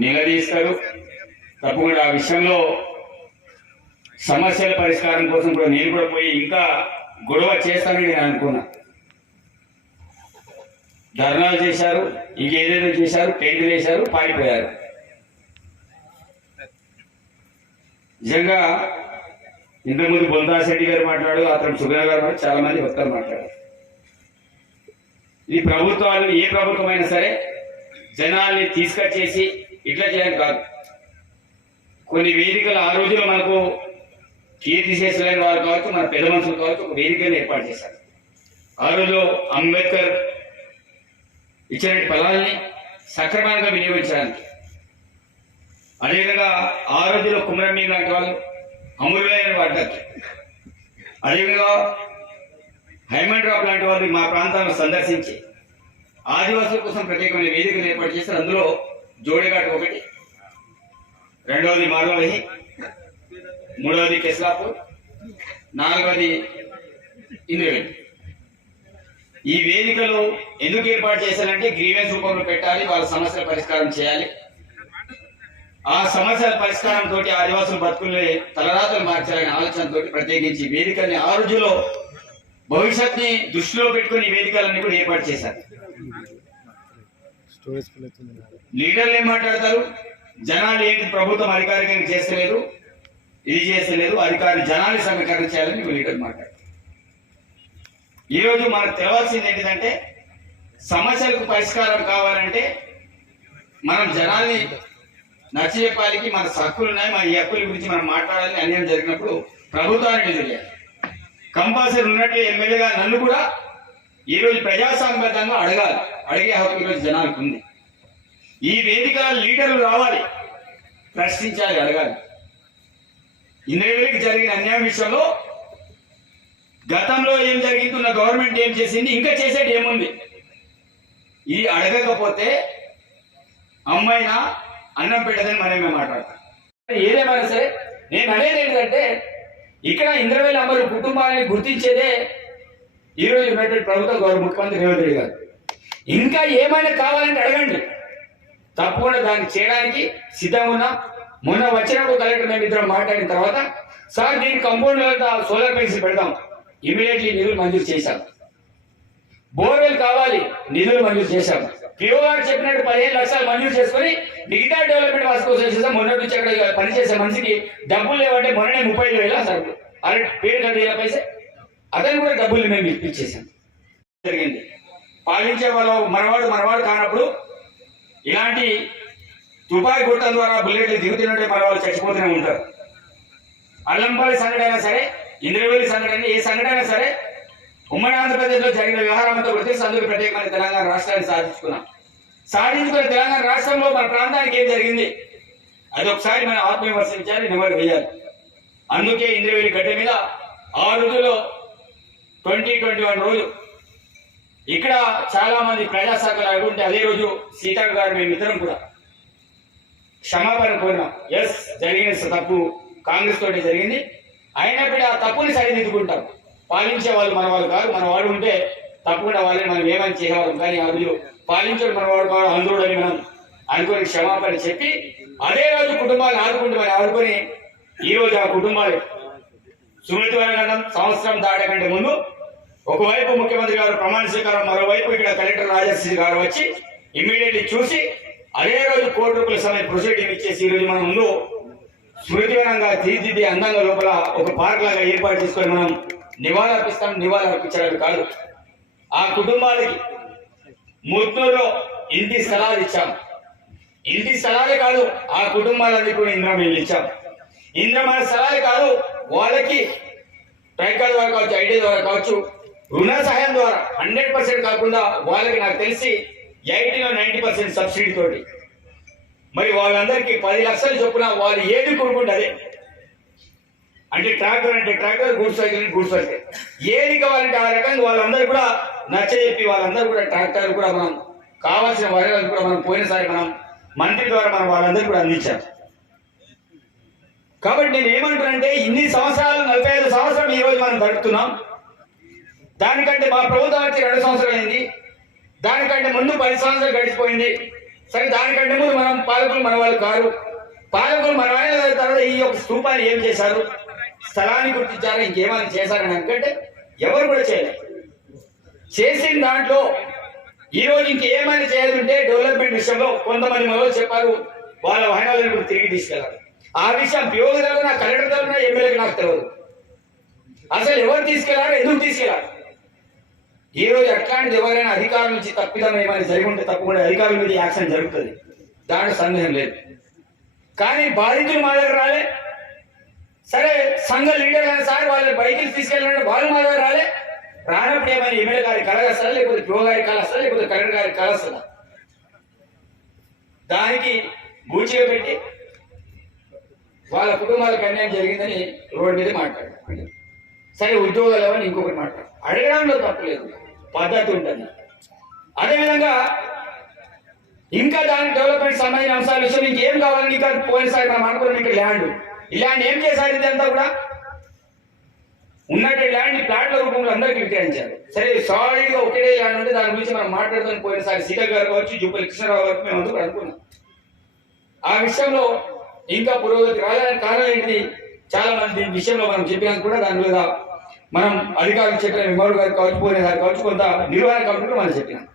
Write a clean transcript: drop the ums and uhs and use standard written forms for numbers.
నిలదీస్తారు. తప్పకుండా ఆ విషయంలో సమస్యల పరిష్కారం కోసం కూడా నేను కూడా పోయి ఇంకా గొడవ చేస్తానని నేను అనుకున్నా. ధర్నాలు చేశారు, ఇంకేదేదో చేశారు, పెయింట్లు వేశారు, పారిపోయారు. నిజంగా ఇంతకుముందు బొందాశెట్టి గారు మాట్లాడు, అతను సుగణ గారు చాలా మంది వక్తలు మాట్లాడారు. ఈ ప్రభుత్వాలు ఏ ప్రభుత్వమైనా సరే జనాల్ని తీసుకొచ్చేసి ఇట్లా చేయడం కాదు. కొన్ని వేదికలు ఆ రోజులో మనకు కీర్తి చేసలేని వారు కావచ్చు, మన పెద్ద మనుషులు కావచ్చు, ఒక వేదికను ఏర్పాటు చేశారు. ఆ రోజులో అంబేద్కర్ ఇచ్చిన ఫలాల్ని సక్రమంగా వినియోగించడానికి, అదేవిధంగా ఆ రోజుల్లో కుమరమ్మి లాంటి వాళ్ళు అమరులైన పడ్డారు. అదేవిధంగా హైమండ్ రాప్ లాంటి వాళ్ళు మా ప్రాంతాలను సందర్శించి ఆదివాసుల కోసం ప్రత్యేకమైన వేదికలు ఏర్పాటు చేశారు. అందులో జోడేఘాట్ ఒకటి, రెండవది మాధవహి, మూడవది కెస్లాపూర్, నాలుగవది ఇంద్రవేణి. ఈ వేదికలు ఎందుకు ఏర్పాటు చేశారంటే గ్రీవెన్స్ రూపంలో పెట్టాలి, వాళ్ళ సమస్యల పరిష్కారం చేయాలి. ఆ సమస్యల పరిష్కారంతో ఆదివాసుల బతుకుల్ని తలరాతలు మార్చాలనే ఆలోచనతో ప్రత్యేకించి వేదికల్ని ఆ రోజులో భవిష్యత్ని దృష్టిలో పెట్టుకుని ఈ వేదికలన్నీ కూడా ఏర్పాటు చేశారు. లీడర్లు ఏం మాట్లాడతారు, జనాలు ఏంటి ప్రభుత్వం అధికారికంగా చేస్తలేదు, ఇది చేస్తలేదు, అధికారులు జనాన్ని సమీకరణ చేయాలని లీడర్ మాట్లాడతారు. ఈరోజు మనకు తెలవాల్సింది ఏంటిదంటే సమస్యలకు పరిష్కారం కావాలంటే మనం జనాల్ని నచ్చ చెప్పాలికి మన హక్కులు ఉన్నాయి, మన ఈ హక్కుల గురించి మనం మాట్లాడాలని అన్యాయం జరిగినప్పుడు ప్రభుత్వాన్ని తెలియాలి. కంపల్సరీ ఉన్నట్లే ఎమ్మెల్యేగా నన్ను కూడా ఈరోజు ప్రజాస్వామ్యబద్ధంగా అడగాలి, అడిగే హక్కు ఈరోజు జనాలకు ఉంది. ఈ వేదికల లీడర్లు రావాలి, ప్రశ్నించాలి, అడగాలి. ఇంద్రవేలికి జరిగిన అన్యాయం విషయంలో గతంలో ఏం జరిగింది, గవర్నమెంట్ ఏం చేసింది, ఇంకా చేసేది ఏముంది, ఇది అడగకపోతే అమ్మాయినా అన్నం పెట్టదని మనమే మాట్లాడతాం. ఏదేమైనా సరే నేను అనేది ఏంటంటే ఇక్కడ ఇంద్రవేలి అమరు కుటుంబాన్ని గుర్తించేదే ఈరోజు యునైటెడ్ ప్రభుత్వం, గౌరవ ముఖ్యమంత్రి రేవంత్ రెడ్డి గారు. ఇంకా ఏమైనా కావాలంటే అడగండి, తప్పకుండా దాన్ని చేయడానికి సిద్ధంగా ఉన్నాం. మొన్న వచ్చినప్పుడు కలెక్టర్ మేము ఇద్దరం మాట్లాడిన తర్వాత, సార్ దీనికి కంపౌండ్ సోలార్ ప్యానెల్స్ పెడతాం, ఇమీడియట్లీ నిధులు మంజూరు చేశాం. బోర్వెల్ కావాలి, నిధులు మంజూరు చేశాం. పిఓ గారు చెప్పినట్టు 15 లక్షలు మంజూరు చేసుకుని మిగతా డెవలప్మెంట్ వర్క్ కోసం చేసాం. మొన్నటి నుంచి అక్కడ పనిచేసే మనిషికి డబ్బులు లేవంటే మొన్ననే 35,000 సార్ అరే పేరు కట్టేలా పైసే అతను కూడా డబ్బులు మేము ఇప్పించేసాం. జరిగింది పాలించే వాళ్ళు మనవాడు కానప్పుడు ఇలాంటి తుపాకీ గుట్టల ద్వారా బుల్లెట్లు దిగుతున్నట్టే మన వాళ్ళు చచ్చిపోతూనే ఉంటారు. అల్లంపల్లి సంఘటన అయినా సరే, ఇంద్రవేలి సంఘటన, ఏ సంఘటన అయినా సరే ఉమ్మడి ఆంధ్రప్రదేశ్లో జరిగిన వ్యవహారంతో ప్రతి అందుకు ప్రత్యేకమైన తెలంగాణ రాష్ట్రాన్ని సాధించుకున్న తెలంగాణ రాష్ట్రంలో మన ప్రాంతానికి ఏం జరిగింది అది ఒకసారి మనం ఆత్మవిమర్శించాలి, నెమరు వేయాలి. అందుకే ఇంద్రవేలి గడ్డ మీద ఆ రోజుల్లో 2021 రోజు ఇక్కడ చాలా మంది ప్రజాశాఖలు ఉంటే అదే రోజు సీతక్క గారు మేమిద్దరం కూడా క్షమాపణ కోరినాం. ఎస్, జరిగిన తప్పు కాంగ్రెస్ తోటి జరిగింది, అయినప్పుడు ఆ తప్పుని సరిదిద్దుకుంటాం. పాలించే వాళ్ళు మన వాళ్ళు కాదు, మన వాడు ఉంటే తప్పకుండా వాళ్ళని మనం ఏమని చేయగలం. కానీ ఆ రోజు పాలించడం మన వాడు కాదు, అందరూ అని మనం అనుకుని క్షమాపణ చెప్పి అదే రోజు కుటుంబాలు ఆదుకుంటామని ఆదుకొని ఈ రోజు ఆ కుటుంబాలు సుమృతివరం సంవత్సరం దాటకంటే ముందు ఒకవైపు ముఖ్యమంత్రి గారు ప్రమాణ స్వీకారం, మరోవైపు ఇక్కడ కలెక్టర్ రాజశ్రీ గారు వచ్చి ఇమ్మీడియట్లీ చూసి అదే రోజు ₹1,00,00,000 సమయం ప్రొసీడింగ్ ఇచ్చేసి ఈ రోజు మనం ముందు స్మృతివనంగా తీర్చిదిద్ది అందంగా లోపల ఒక పార్క్ లాగా ఏర్పాటు చేసుకొని మనం నివాళులర్పిస్తాం. నివాళులర్పించడం కాదు, ఆ కుటుంబాలకి ముత్తూరులో ఇంటి స్థలాలు ఇచ్చాం. ఇంటి స్థలాలే కాదు, ఆ కుటుంబాలన్నీ కూడా ఇంద్రమేలు ఇచ్చాం. ఇంద్రమైన స్థలాలే కాదు, వాళ్ళకి ట్యాంకర్ ద్వారా కావచ్చు, ఐడియా ద్వారా కావచ్చు, రుణ సహాయం ద్వారా 100% కాకుండా వాళ్ళకి నాకు తెలిసి 80-90% సబ్సిడీ తోటి మరి వాళ్ళందరికీ 10 లక్షలు చొప్పున వాళ్ళు ఏది కొనుక్కుంటే అదే, అంటే ట్రాక్టర్ అంటే tractor, goods cycle goods cycle, ఏది కావాలంటే ఆ రకంగా వాళ్ళందరూ కూడా నచ్చజెప్పి వాళ్ళందరూ కూడా ట్రాక్టర్ కూడా మనం కావాల్సిన వరలు కూడా మనం పోయినసారి మనం మంత్రి ద్వారా మనం వాళ్ళందరూ కూడా అందించాం. కాబట్టి నేను ఏమంటానంటే ఇన్ని సంవత్సరాలు 45 సంవత్సరాలు ఈ రోజు మనం గడుపుతున్నాం. దానికంటే మా ప్రభుత్వం వచ్చి 2 సంవత్సరాలు అయింది, దానికంటే ముందు 10 సంవత్సరాలు గడిచిపోయింది. సరే, దానికంటే ముందు మన పాలకులు మన వాళ్ళు కారు. పాలకులు మన వాళ్ళ తర్వాత ఈ యొక్క స్తూపాన్ని ఏం చేశారు, స్థలాన్ని గుర్తించారు, ఇంకేమైనా చేశారని అనుకుంటే ఎవరు కూడా చేయలేదు. చేసిన దాంట్లో ఈ రోజు ఇంకేమైనా చేయాలంటే డెవలప్మెంట్ విషయంలో కొంతమంది మొదలు చెప్పారు, వాళ్ళ వాహనాలను కూడా తిరిగి తీసుకెళ్లారు. ఆ విషయం పిఓగలకు, నా కలెక్టర్, ఎమ్మెల్యేకి నాకు తెలియదు. అసలు ఎవరు తీసుకెళ్లారు, ఎందుకు తీసుకెళ్లారు? ఈ రోజు అట్లాంటిది ఎవరైనా అధికారుల నుంచి తప్పిదం ఏమైనా జరిగి ఉంటే తప్పకుండా అధికారుల మీద యాక్షన్ జరుగుతుంది, దాంట్లో సందేహం లేదు. కానీ బాధితులు మా దగ్గర రాలే. సరే సంఘ లీడర్ కానీ సార్ వాళ్ళు బైకులు తీసుకెళ్ళాలంటే వాళ్ళు మా దగ్గర రాలే. రానప్పుడు ఏమైనా ఎమ్మెల్యే గారి కలగస్తారా, లేకపోతే పిఓ గారి కలస్తారా, లేకపోతే కలెక్టర్ గారి కలస్తుందా? దానికి బూచిగా పెట్టి వాళ్ళ కుటుంబాలకు అన్యాయం జరిగిందని రోడ్డు మీద మాట్లాడారు. సరే ఉద్యోగాలు ఏమని ఇంకొకటి మాట్లాడు, అడగడంలో తప్పలేదు, పద్ధతి ఉంటుంది. అదేవిధంగా ఇంకా దానికి డెవలప్మెంట్ సంబంధించిన అంశాల విషయం ఇంకేం కావాలని ఇంకా పోయినసారి మనం అనుకున్నాం. ఇంకా ల్యాండ్ ఏం చేశారు? ఇదంతా కూడా ఉన్నట్టు ల్యాండ్ ప్లాట్ల రూపంలో అందరికీ విక్రయించారు. సరే సాలిడ్ గా ఒకటే ల్యాండ్ ఉంటే దాని గురించి మనం మాట్లాడుతాం. పోయినసారి సీతల్ గారు కావచ్చు, జూపల్లి కృష్ణారావు గారు మేము అందరూ అనుకున్నాం. ఆ విషయంలో ఇంకా పురోగతి రాలేదని కారణం ఏంటి? చాలా మంది విషయంలో మనం చెప్పినా కూడా దాని మీద మనం అధికారులు చెప్పిన విమోడు గారు కావచ్చు, పోయిన గారు కావచ్చు, కొంత నిర్వహణ కమిటీ మనం చెప్పినాం.